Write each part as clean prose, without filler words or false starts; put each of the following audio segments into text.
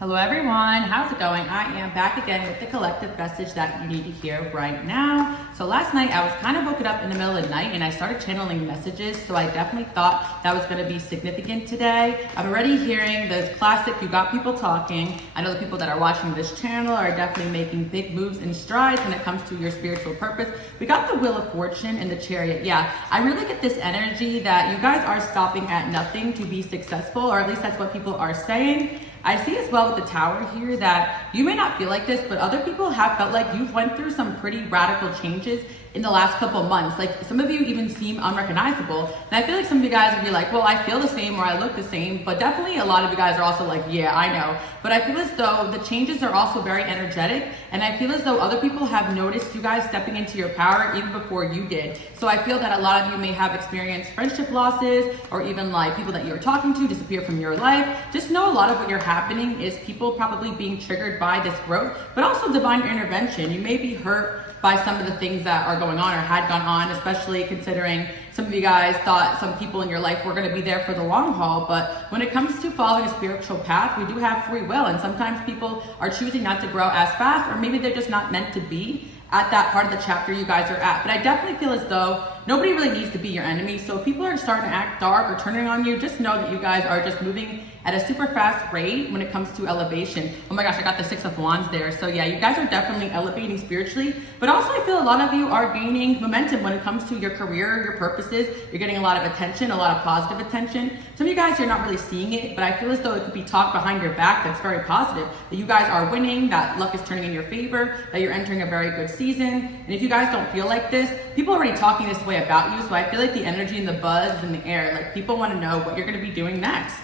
Hello everyone, how's it going? I am back again with the collective message that you need to hear right now. So last night I was kind of woken up in the middle of the night and I started channeling messages, so I definitely thought that was going to be significant today. I'm already hearing those classic "you got people talking." I know the people that are watching this channel are definitely making big moves and strides when it comes to your spiritual purpose. We got the Wheel of Fortune and the Chariot. Yeah, I really get this energy that you guys are stopping at nothing to be successful, or at least that's what people are saying. I see as well with the Tower here that you may not feel like this, but other people have felt like you've went through some pretty radical changes in the last couple of months. Like some of you even seem unrecognizable. And I feel like some of you guys would be like, well, I feel the same or I look the same, but definitely a lot of you guys are also like, yeah, I know. But I feel as though the changes are also very energetic, and I feel as though other people have noticed you guys stepping into your power even before you did. So I feel that a lot of you may have experienced friendship losses, or even like people that you're talking to disappear from your life. Just know a lot of what you're happening is people probably being triggered by this growth, but also divine intervention. You may be hurt by some of the things that are going on or had gone on, especially considering some of you guys thought some people in your life were going to be there for the long haul. But when it comes to following a spiritual path, we do have free will, and sometimes people are choosing not to grow as fast, or maybe they're just not meant to be at that part of the chapter you guys are at. But I definitely feel as though nobody really needs to be your enemy. So if people are starting to act dark or turning on you, just know that you guys are just moving at a super fast rate when it comes to elevation. Oh my gosh, I got the Six of Wands there. So yeah, you guys are definitely elevating spiritually, but also I feel a lot of you are gaining momentum when it comes to your career, your purposes. You're getting a lot of attention, a lot of positive attention. Some of you guys, you're not really seeing it, but I feel as though it could be talk behind your back that's very positive, that you guys are winning, that luck is turning in your favor, that you're entering a very good season. And if you guys don't feel like this, people are already talking this way about you. So I feel like the energy and the buzz is in the air. Like people want to know what you're going to be doing next.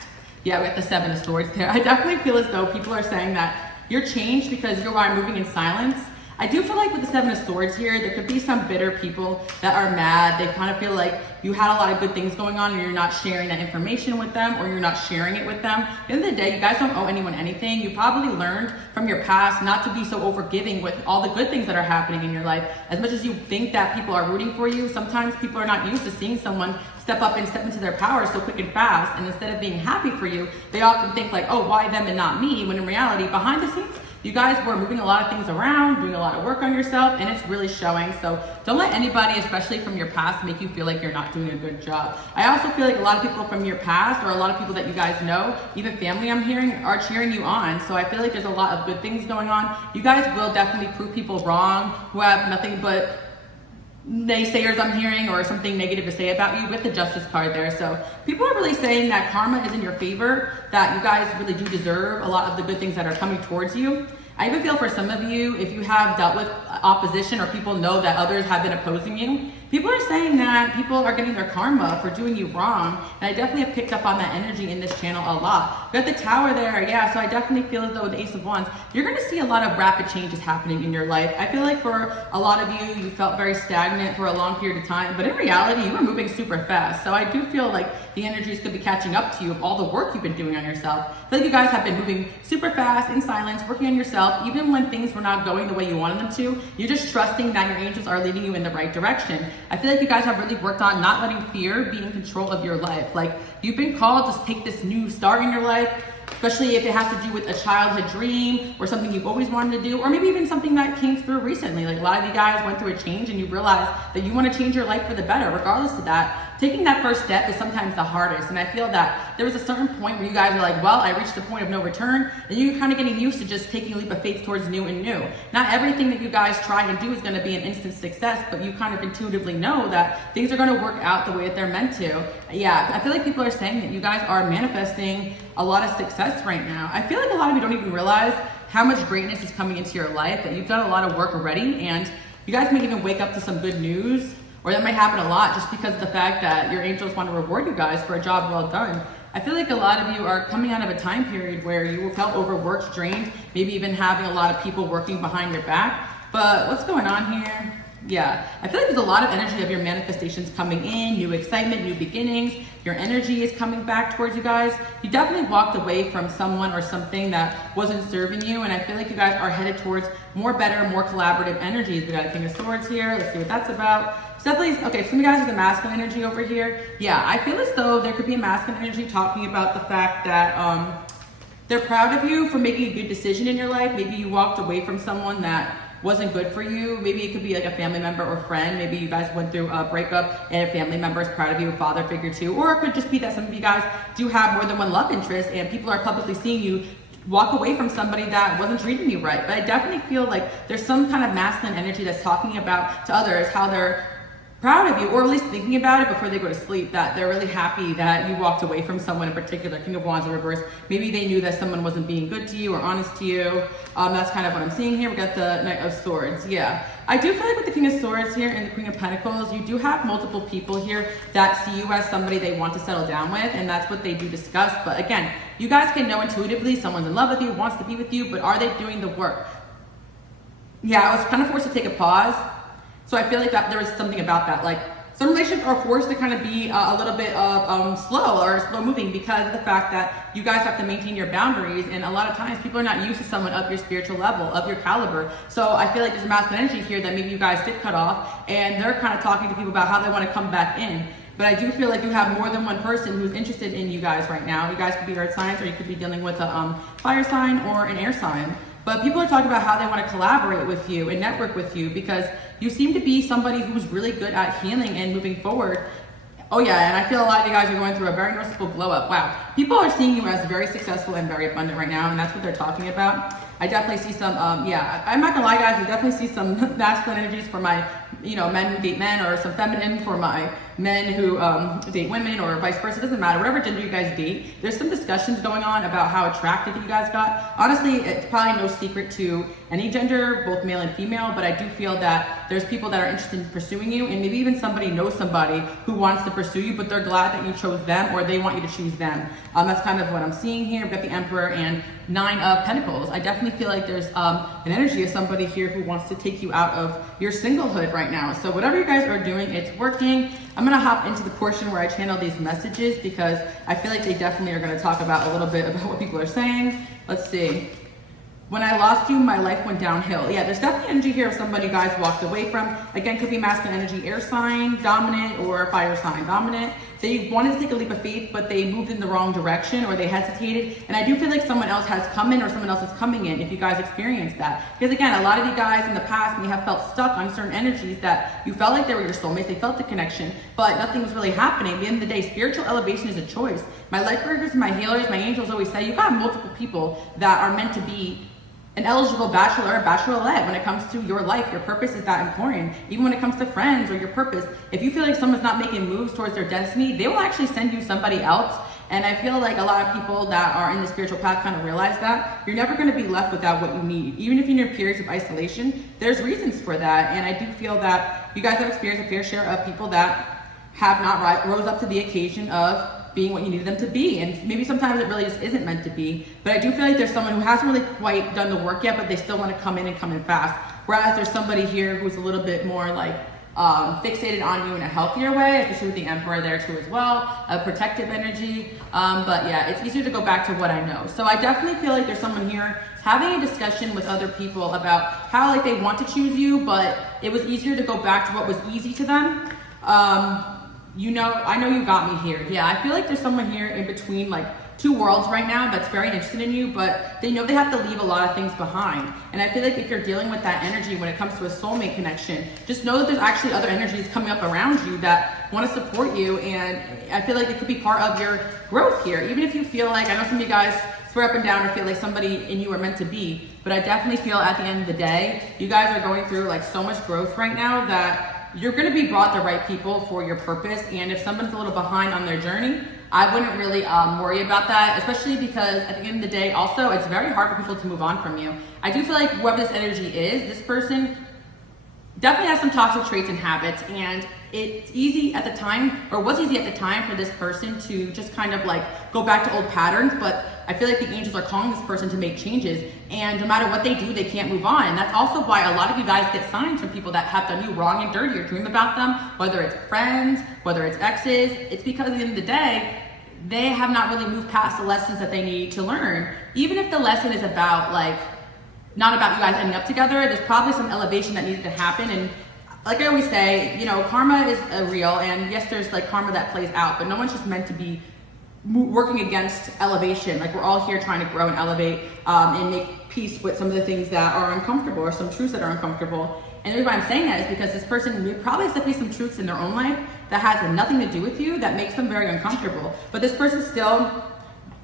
Yeah, we got the Seven of Swords there. I definitely feel as though people are saying that you're changed because you are moving in silence. I do feel like with the Seven of Swords here, there could be some bitter people that are mad. They kind of feel like you had a lot of good things going on and you're not sharing that information with them, or you're not sharing it with them. At the end of the day, you guys don't owe anyone anything. You probably learned from your past not to be so overgiving with all the good things that are happening in your life. As much as you think that people are rooting for you, sometimes people are not used to seeing someone step up and step into their power so quick and fast. And instead of being happy for you, they often think like, oh, why them and not me? When in reality, behind the scenes, you guys were moving a lot of things around, doing a lot of work on yourself, and it's really showing. So don't let anybody, especially from your past, make you feel like you're not doing a good job. I also feel like a lot of people from your past, or a lot of people that you guys know, even family I'm hearing, are cheering you on. So I feel like there's a lot of good things going on. You guys will definitely prove people wrong who have nothing but naysayers I'm hearing, or something negative to say about you, with the Justice card there. So people are really saying that karma is in your favor, that you guys really do deserve a lot of the good things that are coming towards you. I even feel for some of you, if you have dealt with opposition or people know that others have been opposing you, people are saying that people are getting their karma for doing you wrong. And I definitely have picked up on that energy in this channel a lot. We got the Tower there, yeah, so I definitely feel as though with the Ace of Wands, you're gonna see a lot of rapid changes happening in your life. I feel like for a lot of you, you felt very stagnant for a long period of time, but in reality, you were moving super fast. So I do feel like the energies could be catching up to you of all the work you've been doing on yourself. I feel like you guys have been moving super fast in silence, working on yourself, even when things were not going the way you wanted them to. You're just trusting that your angels are leading you in the right direction. I feel like you guys have really worked on not letting fear be in control of your life. Like you've been called to take this new start in your life, especially if it has to do with a childhood dream or something you've always wanted to do, or maybe even something that came through recently. Like a lot of you guys went through a change and you realized that you want to change your life for the better. Regardless of that, taking that first step is sometimes the hardest. And I feel that there was a certain point where you guys are like, well, I reached the point of no return, and you're kind of getting used to just taking a leap of faith towards new and new. Not everything that you guys try and do is going to be an instant success, but you kind of intuitively know that things are going to work out the way that they're meant to. Yeah, I feel like people are saying that you guys are manifesting a lot of success right now. I feel like a lot of you don't even realize how much greatness is coming into your life, that you've done a lot of work already, and you guys may even wake up to some good news. Or that might happen a lot just because of the fact that your angels want to reward you guys for a job well done. I feel like a lot of you are coming out of a time period where you felt overworked, drained, maybe even having a lot of people working behind your back. But what's going on here? Yeah, I feel like there's a lot of energy of your manifestations coming in, new excitement, new beginnings. Your energy is coming back towards you guys. You definitely walked away from someone or something that wasn't serving you, and I feel like you guys are headed towards more better, more collaborative energies. We got a King of Swords here. Let's see what that's about. It's definitely, okay, some of you guys have the masculine energy over here. Yeah, I feel as though there could be a masculine energy talking about the fact that they're proud of you for making a good decision in your life. Maybe you walked away from someone that wasn't good for you. Maybe it could be like a family member or friend. Maybe you guys went through a breakup and a family member is proud of you, a father figure too. Or it could just be that some of you guys do have more than one love interest and people are publicly seeing you walk away from somebody that wasn't treating you right. But I definitely feel like there's some kind of masculine energy that's talking about to others how they're proud of you, or at least thinking about it before they go to sleep, that they're really happy that you walked away from someone in particular. King of Wands in reverse. Maybe they knew that someone wasn't being good to you or honest to you. That's kind of what I'm seeing here. We got the Knight of Swords. Yeah, I do feel like with the King of Swords here and the Queen of Pentacles, you do have multiple people here that see you as somebody they want to settle down with, and that's what they do discuss. But again, you guys can know intuitively someone's in love with you, wants to be with you, but are they doing the work? Yeah, I was kind of forced to take a pause. So I feel like that there was something about that. Like some relationships are forced to kind of be a little bit of slow or slow moving because of the fact that you guys have to maintain your boundaries. And a lot of times people are not used to someone of your spiritual level, of your caliber. So I feel like there's a masculine energy here that maybe you guys did cut off and they're kind of talking to people about how they want to come back in. But I do feel like you have more than one person who's interested in you guys right now. You guys could be earth signs or you could be dealing with a fire sign or an air sign. But people are talking about how they want to collaborate with you and network with you because you seem to be somebody who's really good at healing and moving forward. Oh yeah, and I feel a lot of you guys are going through a very noticeable glow up. Wow, people are seeing you as very successful and very abundant right now, and that's what they're talking about. I definitely see some, yeah, I'm not gonna lie guys, I definitely see some masculine energies for my, men who date men, or some feminine for my men who date women, or vice versa. It doesn't matter, whatever gender you guys date. There's some discussions going on about how attractive you guys got. Honestly, it's probably no secret to any gender, both male and female, but I do feel that there's people that are interested in pursuing you, and maybe even somebody knows somebody who wants to pursue you, but they're glad that you chose them, or they want you to choose them. That's kind of what I'm seeing here. We've got the Emperor and Nine of Pentacles. I definitely feel like there's an energy of somebody here who wants to take you out of your singlehood right now. So whatever you guys are doing, it's working. I'm gonna hop into the portion where I channel these messages because I feel like they definitely are gonna talk about a little bit about what people are saying. Let's see. When I lost you, my life went downhill. Yeah, there's definitely energy here of somebody you guys walked away from. Again, could be masculine energy, air sign, dominant, or fire sign, dominant. They wanted to take a leap of faith, but they moved in the wrong direction or they hesitated. And I do feel like someone else has come in or someone else is coming in if you guys experienced that. Because again, a lot of you guys in the past may have felt stuck on certain energies that you felt like they were your soulmates, they felt the connection, but nothing was really happening. At the end of the day, spiritual elevation is a choice. My light workers, my healers, my angels always say, you got multiple people that are meant to be an eligible bachelor or bachelorette when it comes to your life. Your purpose is that important. Even when it comes to friends or your purpose, if you feel like someone's not making moves towards their destiny, they will actually send you somebody else. And I feel like a lot of people that are in the spiritual path kind of realize that you're never going to be left without what you need. Even if you're in your periods of isolation, there's reasons for that. And I do feel that you guys have experienced a fair share of people that have not rose up to the occasion of being what you needed them to be. And maybe sometimes it really just isn't meant to be. But I do feel like there's someone who hasn't really quite done the work yet, but they still want to come in and come in fast. Whereas there's somebody here who's a little bit more like fixated on you in a healthier way, especially with the Emperor there too as well, a protective energy. But yeah, it's easier to go back to what I know. So I definitely feel like there's someone here having a discussion with other people about how like they want to choose you, but it was easier to go back to what was easy to them. I know you got me here. Yeah, I feel like there's someone here in between like two worlds right now that's very interested in you, but they know they have to leave a lot of things behind. And I feel like if you're dealing with that energy when it comes to a soulmate connection, just know that there's actually other energies coming up around you that want to support you. And I feel like it could be part of your growth here. Even if you feel like, I know some of you guys swear up and down or feel like somebody in you are meant to be, but I definitely feel at the end of the day, you guys are going through like so much growth right now that you're going to be brought the right people for your purpose. And if someone's a little behind on their journey, I wouldn't really worry about that, especially because at the end of the day, also, it's very hard for people to move on from you. I do feel like whoever this energy is, this person definitely has some toxic traits and habits, and it's easy at the time, or was easy at the time for this person to just kind of like go back to old patterns, but I feel like the angels are calling this person to make changes, and no matter what they do, they can't move on. And that's also why a lot of you guys get signs from people that have done you wrong and dirty or dream about them, whether it's friends, whether it's exes. It's because at the end of the day, they have not really moved past the lessons that they need to learn. Even if the lesson is about like, not about you guys ending up together, there's probably some elevation that needs to happen. And like I always say, karma is real, and yes, there's like karma that plays out, but no one's just meant to be working against elevation. Like we're all here trying to grow and elevate and make peace with some of the things that are uncomfortable or some truths that are uncomfortable. And the reason why I'm saying that is because this person probably has to face some truths in their own life that has nothing to do with you, that makes them very uncomfortable. But this person's still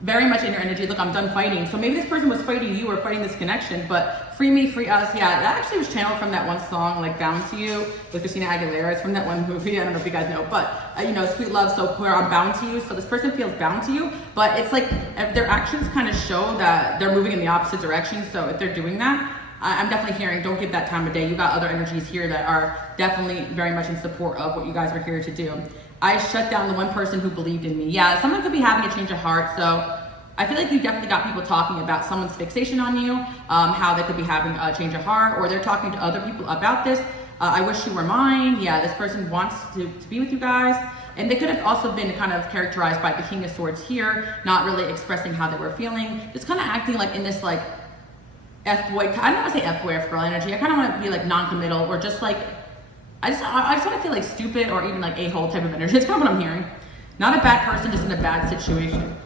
very much in your energy. Look, I'm done fighting. So maybe this person was fighting you or fighting this connection, but free me, free us. Yeah, that actually was channeled from that one song, like Bound to You with Christina Aguilera. It's from that one movie. I don't know if you guys know, but you know, Sweet Love, so where I'm bound to you. So this person feels bound to you, but it's like their actions kind of show that they're moving in the opposite direction. So if they're doing that, I'm definitely hearing, don't give that time of day. You got other energies here that are definitely very much in support of what you guys are here to do. I shut down the one person who believed in me. Yeah, someone could be having a change of heart. So I feel like you definitely got people talking about someone's fixation on you, how they could be having a change of heart, or they're talking to other people about this. I wish you were mine. Yeah, this person wants to be with you guys. And they could have also been kind of characterized by the King of Swords here, not really expressing how they were feeling. Just kind of acting like in this like F-boy, I don't want to say F-boy, F-girl energy. I kind of want to be like non-committal or just like, I just want to feel like stupid or even like a-hole type of energy. That's kind of what I'm hearing. Not a bad person, just in a bad situation.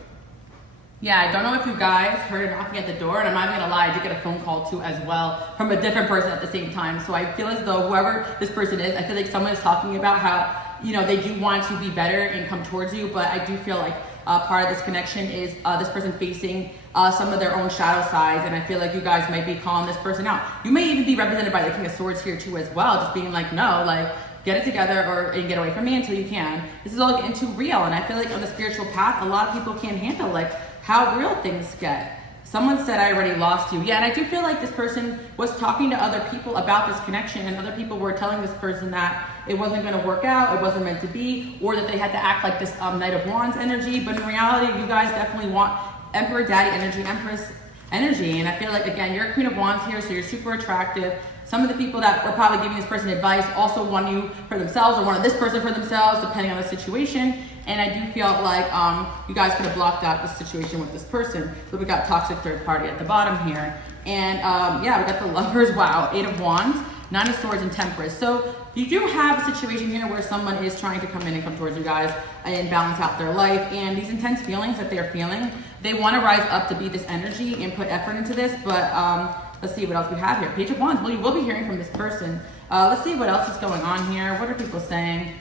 Yeah, I don't know if you guys heard a knocking at the door, and I'm not even gonna lie, I did get a phone call too as well from a different person at the same time. So I feel as though whoever this person is, I feel like someone is talking about how, you know, they do want to be better and come towards you, but I do feel like part of this connection is this person facing some of their own shadow sides, and I feel like you guys might be calling this person out. You may even be represented by the King of Swords here too as well, just being like, no, like, get it together and get away from me until you can. This is all getting too real, and I feel like on the spiritual path, a lot of people can't handle like how real things get. Someone said I already lost you. Yeah, and I do feel like this person was talking to other people about this connection, and other people were telling this person that it wasn't going to work out, it wasn't meant to be, or that they had to act like this Knight of Wands energy. But in reality, you guys definitely want Emperor Daddy energy, Empress energy. And I feel like, again, you're a Queen of Wands here, so you're super attractive. Some of the people that were probably giving this person advice also want you for themselves or wanted this person for themselves, depending on the situation. And I do feel like you guys could have blocked out this situation with this person. So we got toxic third party at the bottom here. And yeah, we got the Lovers, wow, 8 of Wands, 9 of Swords, and Temperance. So you do have a situation here where someone is trying to come in and come towards you guys and balance out their life. And these intense feelings that they're feeling, they want to rise up to be this energy and put effort into this. But let's see what else we have here. Page of Wands. Well, you will be hearing from this person. Let's see what else is going on here. What are people saying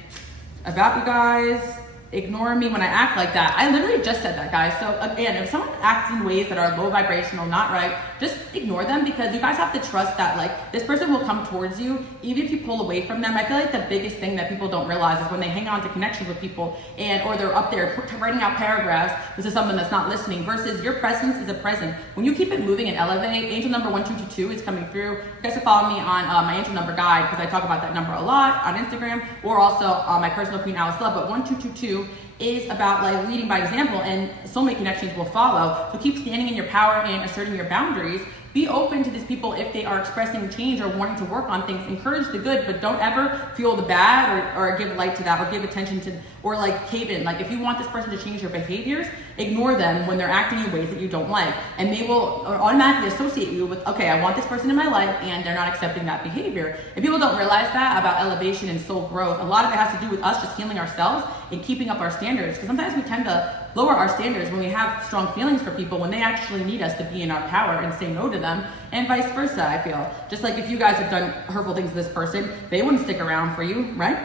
about you guys? Ignore me when I act like that. I literally just said that, guys. So again, if someone acts in ways that are low vibrational, not right, just ignore them, because you guys have to trust that like this person will come towards you even if you pull away from them. I feel like the biggest thing that people don't realize is when they hang on to connections with people or they're up there writing out paragraphs, this is someone that's not listening, versus your presence is a present. When you keep it moving and elevate, angel number 1222 is coming through. You guys can follow me on my angel number guide, because I talk about that number a lot on Instagram, or also my personal Queen Alice Love. But 1222 is about like leading by example, and so many connections will follow. So keep standing in your power and asserting your boundaries. Be open to these people if they are expressing change or wanting to work on things. Encourage the good, but don't ever fuel the bad or give light to that or give attention to, or like cave in. Like if you want this person to change their behaviors, ignore them when they're acting in ways that you don't like. And they will automatically associate you with, okay, I want this person in my life, and they're not accepting that behavior. And people don't realize that about elevation and soul growth. A lot of it has to do with us just healing ourselves and keeping up our standards. Because sometimes we tend to lower our standards when we have strong feelings for people, when they actually need us to be in our power and say no to them, and vice versa. I feel just like if you guys have done hurtful things to this person, they wouldn't stick around for you, right?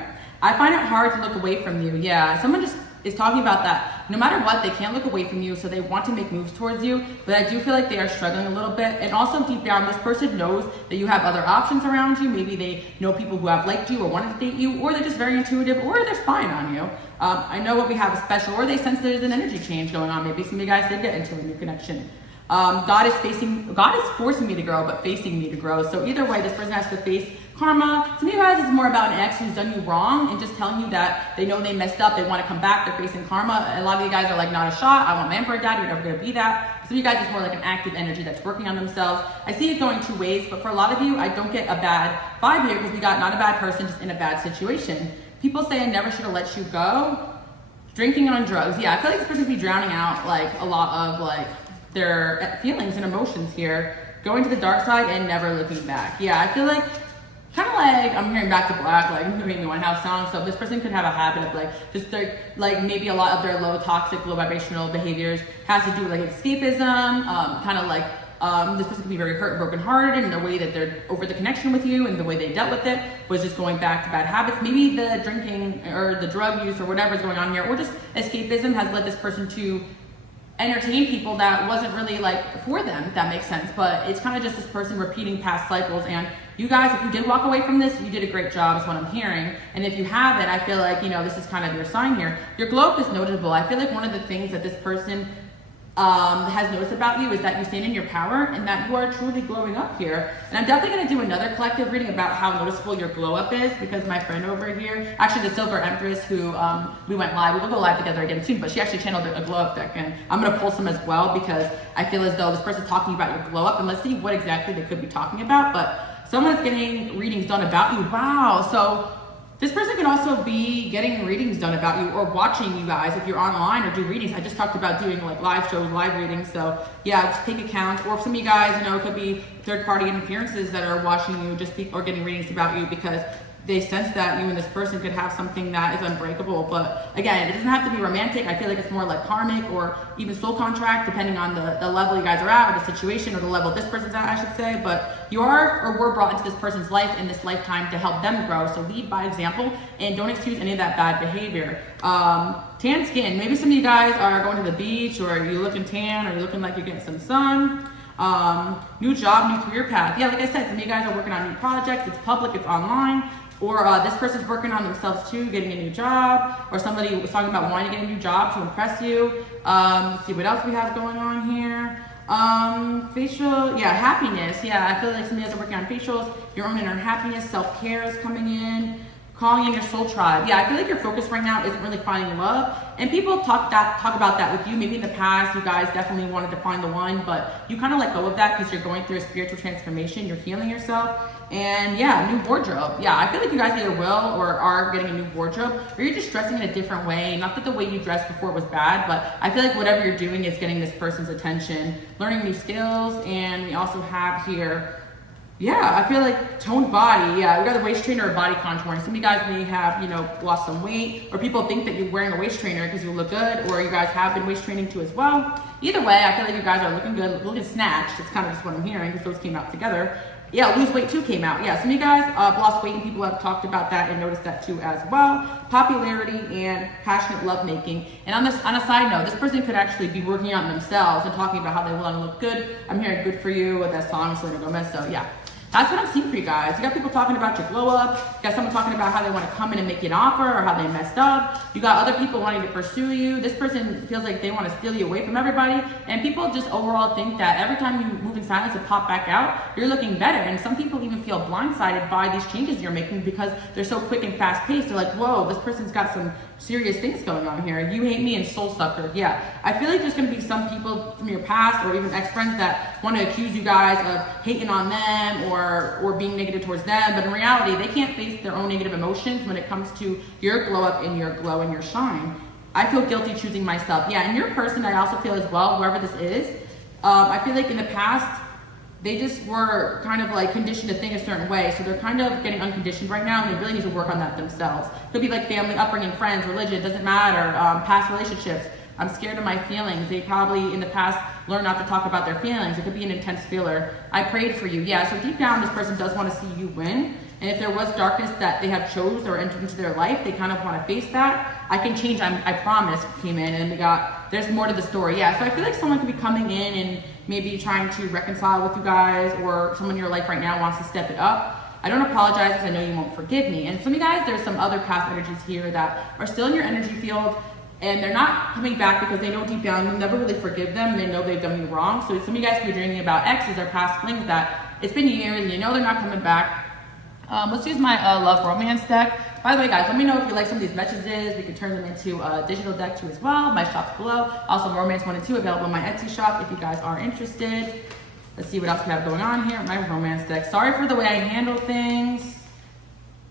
I find it hard to look away from you. Yeah, someone just is talking about that. No matter what, they can't look away from you, so they want to make moves towards you, but I do feel like they are struggling a little bit. And also deep down, this person knows that you have other options around you. Maybe they know people who have liked you or wanted to date you, or they're just very intuitive, or they're spying on you. I know what we have is special, or they sense there's an energy change going on. Maybe some of you guys did get into a new connection. God is forcing me to grow, but facing me to grow. So either way, this person has to face karma. Some of you guys is more about an ex who's done you wrong and just telling you that they know they messed up, they want to come back, they're facing karma. A lot of you guys are like, not a shot, I want my Emperor Dad, you're never going to be that. Some of you guys is more like an active energy that's working on themselves. I see it going two ways, but for a lot of you, I don't get a bad vibe here, because we got not a bad person, just in a bad situation. People say I never should have let you go. Drinking on drugs. Yeah, I feel like this person could be drowning out like a lot of like their feelings and emotions here. Going to the dark side and never looking back. Yeah, I feel like kind of like I'm hearing Back to Black, like Amy Winehouse song. So this person could have a habit of like just like maybe a lot of their low toxic, low vibrational behaviors has to do with like escapism, kind of like this person can be very hurt and brokenhearted in the way that they're over the connection with you, and the way they dealt with it was just going back to bad habits. Maybe the drinking or the drug use or whatever's going on here, or just escapism has led this person to entertain people that wasn't really like for them, if that makes sense. But it's kind of just this person repeating past cycles. And you guys, if you did walk away from this, you did a great job is what I'm hearing. And if you haven't, I feel like, you know, this is kind of your sign here. Your glow up is noticeable. I feel like one of the things that this person has noticed about you is that you stand in your power and that you are truly glowing up here. And I'm definitely going to do another collective reading about how noticeable your glow up is, because my friend over here, actually the Silver Empress, who we went live, we will go live together again soon, but she actually channeled a glow up deck, and I'm going to pull some as well, because I feel as though this person's talking about your glow up, and let's see what exactly they could be talking about. But someone's getting readings done about you. Wow. So this person could also be getting readings done about you, or watching you guys if you're online, or do readings. I just talked about doing like live shows, live readings. So yeah, just take account. Or if some of you guys, you know, it could be third party interferences that are watching you just or getting readings about you, because they sense that you and this person could have something that is unbreakable. But again, it doesn't have to be romantic. I feel like it's more like karmic or even soul contract, depending on the level you guys are at, or the situation, or the level this person's at, I should say. But you are or were brought into this person's life in this lifetime to help them grow. So lead by example and don't excuse any of that bad behavior. Tan skin. Maybe some of you guys are going to the beach, or you're looking tan, or you're looking like you're getting some sun. New job, new career path. Yeah, like I said, some of you guys are working on new projects. It's public, it's online. Or this person's working on themselves too, getting a new job, or somebody was talking about wanting to get a new job to impress you. Let's see what else we have going on here. Facial, yeah, happiness. Yeah, I feel like some of you guys are working on facials, your own inner happiness, self-care is coming in. Calling in your soul tribe. Yeah, I feel like your focus right now isn't really finding love. And people talk about that with you. Maybe in the past, you guys definitely wanted to find the one, but you kind of let go of that because you're going through a spiritual transformation. You're healing yourself. And yeah, new wardrobe. Yeah, I feel like you guys either will or are getting a new wardrobe, or you're just dressing in a different way. Not that the way you dressed before was bad, but I feel like whatever you're doing is getting this person's attention. Learning new skills. And we also have here, yeah, I feel like toned body. Yeah, we got the waist trainer or body contouring. Some of you guys may have, you know, lost some weight, or people think that you're wearing a waist trainer because you look good, or you guys have been waist training too as well. Either way, I feel like you guys are looking good, looking snatched. It's kind of just what I'm hearing, because those came out together. Yeah, lose weight too came out. Yeah, some of you guys lost weight, and people have talked about that and noticed that too as well. Popularity and passionate lovemaking. And on a side note, this person could actually be working on themselves and talking about how they want to look good. I'm hearing "Good for You" with that song, Selena Gomez. So yeah. That's what I'm seeing for you guys. You got people talking about your glow up. You got someone talking about how they want to come in and make you an offer, or how they messed up. You got other people wanting to pursue you. This person feels like they want to steal you away from everybody. And people just overall think that every time you move in silence and pop back out, you're looking better. And some people even feel blindsided by these changes you're making, because they're so quick and fast paced. They're like, whoa, this person's got some serious things going on here. You hate me and soul sucker. Yeah, I feel like there's going to be some people from your past, or even ex-friends, that want to accuse you guys of hating on them or being negative towards them. But in reality, they can't face their own negative emotions when it comes to your glow up and your glow and your shine. I feel guilty choosing myself. Yeah, and your person, I also feel as well, whoever this is, I feel like in the past, they just were kind of like conditioned to think a certain way. So they're kind of getting unconditioned right now, and they really need to work on that themselves. Could be like family, upbringing, friends, religion, doesn't matter, past relationships. I'm scared of my feelings. They probably in the past learned not to talk about their feelings. It could be an intense feeler. I prayed for you. Yeah, so deep down, this person does want to see you win. And if there was darkness that they have chose or entered into their life, they kind of want to face that. I can change, I promise, came in, and we got, there's more to the story. Yeah, so I feel like someone could be coming in and maybe trying to reconcile with you guys, or someone in your life right now wants to step it up. I don't apologize because I know you won't forgive me. And some of you guys, there's some other past energies here that are still in your energy field, and they're not coming back because they know deep down you'll never really forgive them. They know they've done you wrong. So some of you guys could be dreaming about exes or past flings that it's been years and you know they're not coming back. Let's use my love romance deck. By the way, guys, let me know if you like some of these messages. We can turn them into a digital deck too as well. My shop's below. Also, Romance 1 and 2 available on my Etsy shop if you guys are interested. Let's see what else we have going on here. My romance deck. Sorry for the way I handle things.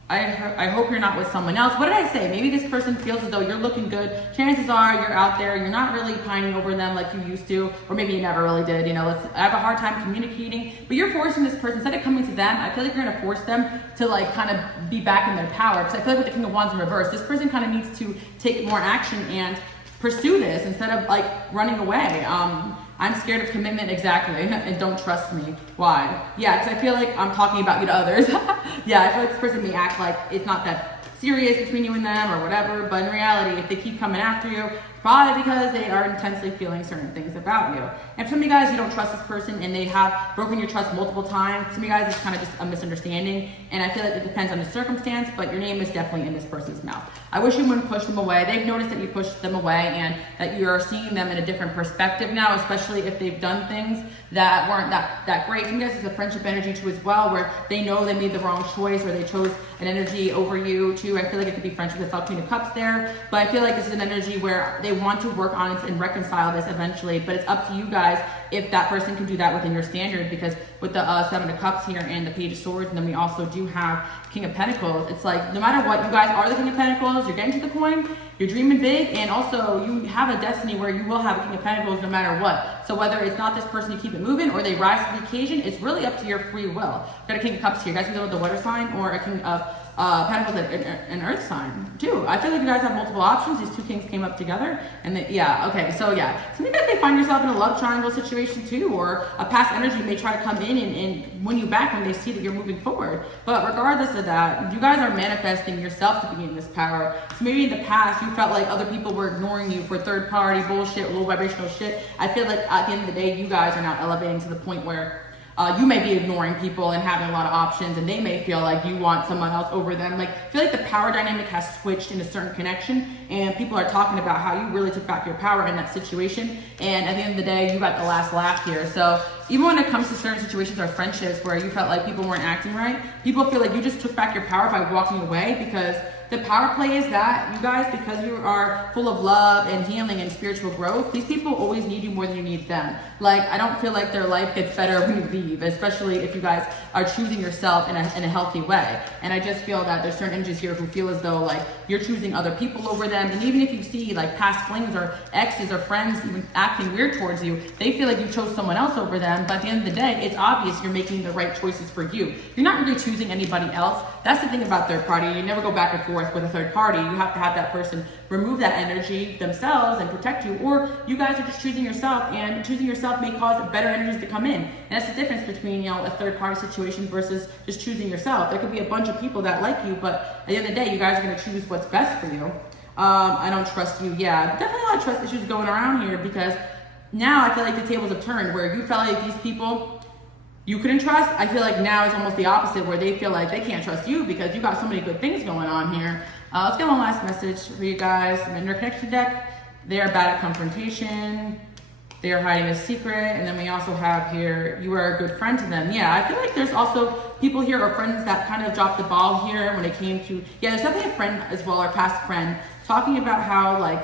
I hope you're not with someone else. What did I say? Maybe this person feels as though you're looking good. Chances are you're out there. You're not really pining over them like you used to, or maybe you never really did. You know, I have a hard time communicating, but you're forcing this person, instead of coming to them, I feel like you're gonna force them to like kind of be back in their power. Because I feel like with the King of Wands in reverse, this person kind of needs to take more action and pursue this instead of like running away. I'm scared of commitment, exactly, and don't trust me. Why? Yeah, because I feel like I'm talking about you to others. Yeah, I feel like this person may act like it's not that serious between you and them or whatever, but in reality, if they keep coming after you, probably because they are intensely feeling certain things about you. And for some of you guys, you don't trust this person and they have broken your trust multiple times. Some of you guys, it's kind of just a misunderstanding, and I feel like it depends on the circumstance, but your name is definitely in this person's mouth. I wish you wouldn't push them away. They've noticed that you pushed them away and that you're seeing them in a different perspective now, especially if they've done things that weren't that great. Some of you guys, it's a friendship energy too as well, where they know they made the wrong choice or they chose an energy over you too. I feel like it could be friendship with Queen of Cups there, but I feel like this is an energy where they want to work on it and reconcile this eventually, but it's up to you guys if that person can do that within your standard, because with the Seven of Cups here and the Page of Swords, and then we also do have King of Pentacles, it's like no matter what, you guys are the King of Pentacles, you're getting to the coin, you're dreaming big, and also you have a destiny where you will have a King of Pentacles no matter what. So whether it's not this person, you keep it moving, or they rise to the occasion, it's really up to your free will. Got a King of Cups here, you guys can go with the water sign or a King of Pentacles, an earth sign too. I feel like you guys have multiple options. These two kings came up together, and yeah, okay, so yeah. Some of you guys may find yourself in a love triangle situation too, or a past energy may try to come in and win you back when they see that you're moving forward. But regardless of that, you guys are manifesting yourself to be in this power. So maybe in the past you felt like other people were ignoring you for third party bullshit, low vibrational shit. I feel like at the end of the day, you guys are now elevating to the point where you may be ignoring people and having a lot of options, and they may feel like you want someone else over them. Like, I feel like the power dynamic has switched in a certain connection, and people are talking about how you really took back your power in that situation. And at the end of the day, you got the last laugh here. So even when it comes to certain situations or friendships where you felt like people weren't acting right, people feel like you just took back your power by walking away, because the power play is that you guys, because you are full of love and healing and spiritual growth, these people always need you more than you need them. Like, I don't feel like their life gets better when you leave, especially if you guys are choosing yourself in a healthy way. And I just feel that there's certain energies here who feel as though like you're choosing other people over them. And even if you see like past flings or exes or friends even acting weird towards you, they feel like you chose someone else over them. But at the end of the day, it's obvious you're making the right choices for you. You're not really choosing anybody else. That's the thing about third party. You never go back and forth with a third party. You have to have that person remove that energy themselves and protect you, or you guys are just choosing yourself, and choosing yourself may cause better energies to come in. And that's the difference between, you know, a third party situation versus just choosing yourself. There could be a bunch of people that like you, but at the end of the day, you guys are going to choose what's best for you. I don't trust you. Yeah, definitely a lot of trust issues going around here, because now I feel like the tables have turned, where you felt like these people you couldn't trust. I feel like now it's almost the opposite, where they feel like they can't trust you because you got so many good things going on here. Let's get one last message for you guys. In your connection deck, they are bad at confrontation. They are hiding a secret. And then we also have here, you are a good friend to them. Yeah, I feel like there's also people here or friends that kind of dropped the ball here when it came to, yeah, there's definitely a friend as well, or past friend, talking about how like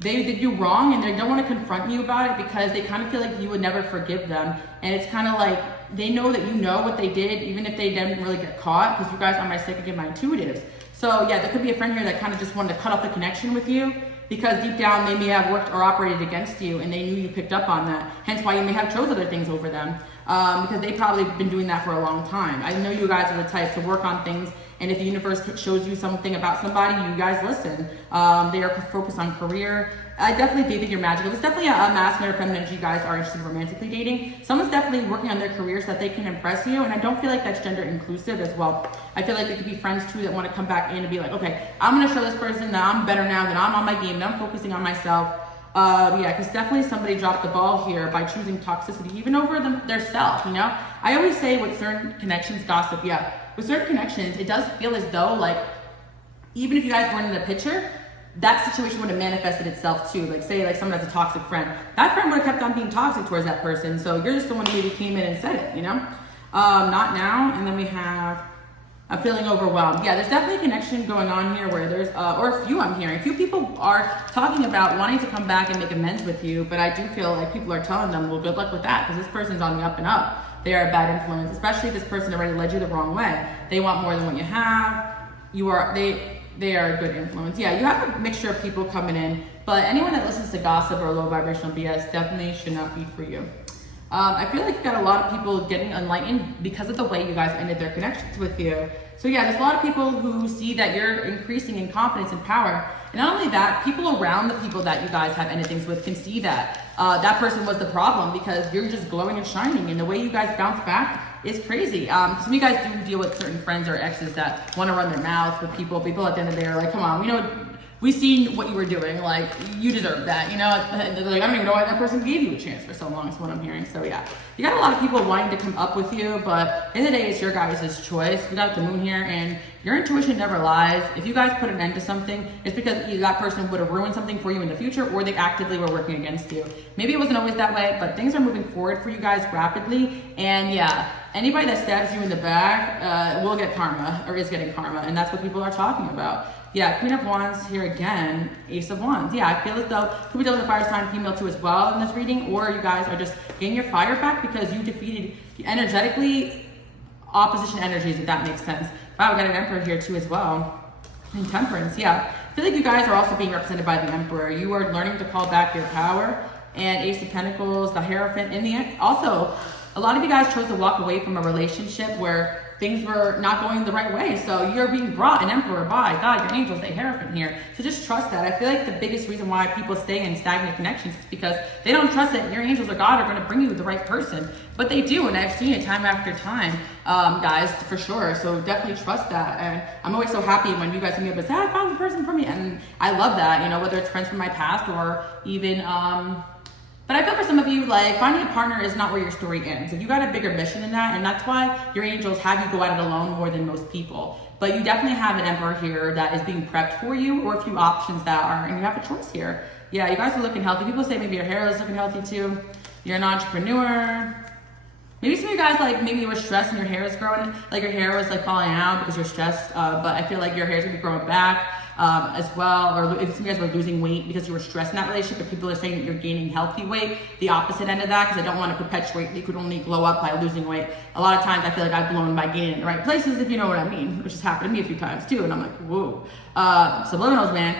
they did you wrong and they don't want to confront you about it because they kind of feel like you would never forgive them. And it's kind of like, they know that you know what they did, even if they didn't really get caught, because you guys are my psychic and my intuitives. So yeah, there could be a friend here that kind of just wanted to cut off the connection with you, because deep down they may have worked or operated against you, and they knew you picked up on that. Hence why you may have chose other things over them, because they probably been doing that for a long time. I know you guys are the type to work on things, and if the universe shows you something about somebody, you guys listen. They are focused on career. I definitely think you're magical. There's definitely a masculine or feminine energy you guys are interested in romantically dating. Someone's definitely working on their career so that they can impress you, and I don't feel like that's gender inclusive as well. I feel like it could be friends too that want to come back in and be like, okay, I'm going to show this person that I'm better now, that I'm on my game, that I'm focusing on myself. Yeah, because definitely somebody dropped the ball here by choosing toxicity, even over their self, you know? I always say with certain connections, gossip, yeah. With certain connections, it does feel as though, like, even if you guys weren't in the picture, that situation would have manifested itself too. Like, say, like, someone has a toxic friend. That friend would have kept on being toxic towards that person, so you're just the one who maybe came in and said it, you know? Not now. And then we have I'm feeling overwhelmed. Yeah, there's definitely a connection going on here where there's, or a few I'm hearing. A few people are talking about wanting to come back and make amends with you, but I do feel like people are telling them, well, good luck with that, because this person's on the up and up. They are a bad influence, especially if this person already led you the wrong way. They want more than what you have. they are a good influence. Yeah, you have a mixture of people coming in, but anyone that listens to gossip or low vibrational BS definitely should not be for you. I feel like you got a lot of people getting enlightened because of the way you guys ended their connections with you. So yeah, there's a lot of people who see that you're increasing in confidence and power. And not only that, people around the people that you guys have ended things with can see that that person was the problem because you're just glowing and shining. And the way you guys bounce back is crazy. Some of you guys do deal with certain friends or exes that want to run their mouth with people. People at the end of the day are like, come on, we seen what you were doing. Like, you deserve that, you know? Like, I don't even know why that person gave you a chance for so long is what I'm hearing. So yeah, you got a lot of people wanting to come up with you, but in the day, it's your guys' choice. We got the moon here, and your intuition never lies. If you guys put an end to something, it's because either that person would have ruined something for you in the future, or they actively were working against you. Maybe it wasn't always that way, but things are moving forward for you guys rapidly. And yeah, anybody that stabs you in the back will get karma, or is getting karma, and that's what people are talking about. Yeah, Queen of Wands here again, Ace of Wands. Yeah, I feel as though you could be dealing with a fire sign female too as well in this reading, or you guys are just getting your fire back because you defeated energetically opposition energies, if that makes sense. Wow, we got an Emperor here too as well. And Temperance, yeah. I feel like you guys are also being represented by the Emperor. You are learning to call back your power. And Ace of Pentacles, the Hierophant. In the end, also, a lot of you guys chose to walk away from a relationship where things were not going the right way. So you're being brought an Emperor by God, your angels, the Hierophant here. So just trust that. I feel like the biggest reason why people stay in stagnant connections is because they don't trust that your angels or God are going to bring you the right person. But they do, and I've seen it time after time, guys, for sure. So definitely trust that. And I'm always so happy when you guys hit me up and say, I found the person for me. And I love that, you know, whether it's friends from my past or even but I feel for some of you, like, finding a partner is not where your story ends. If you got a bigger mission than that, and that's why your angels have you go at it alone more than most people. But you definitely have an Emperor here that is being prepped for you, or a few options that are, and you have a choice here. Yeah, you guys are looking healthy. People say maybe your hair is looking healthy too. You're an entrepreneur. Maybe some of you guys, like, maybe you were stressed and your hair is growing, like your hair was like falling out because you're stressed, but I feel like your hair is gonna be growing back as well. Or if some of you guys were losing weight because you were stressed in that relationship, but people are saying that you're gaining healthy weight, the opposite end of that, because I don't want to perpetuate, you could only glow up by losing weight. A lot of times I feel like I've blown by gaining in the right places, if you know what I mean, which has happened to me a few times too, and I'm like, whoa. Subliminals, man.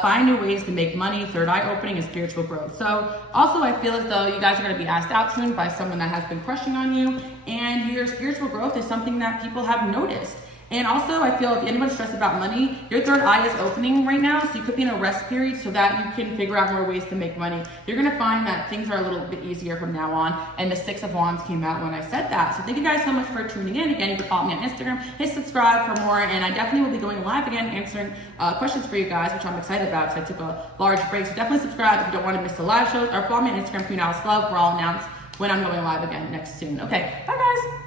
Find new ways to make money, third eye opening, and spiritual growth. So also I feel as though you guys are going to be asked out soon by someone that has been crushing on you, and your spiritual growth is something that people have noticed. And also, I feel if anyone's stressed about money, your third eye is opening right now, so you could be in a rest period so that you can figure out more ways to make money. You're gonna find that things are a little bit easier from now on, and the Six of Wands came out when I said that. So thank you guys so much for tuning in. Again, you can follow me on Instagram, hit subscribe for more, and I definitely will be going live again, answering questions for you guys, which I'm excited about because I took a large break. So definitely subscribe if you don't want to miss the live shows, or follow me on Instagram, Queen Alice Love, where I'll announce when I'm going live again next soon. Okay, bye guys.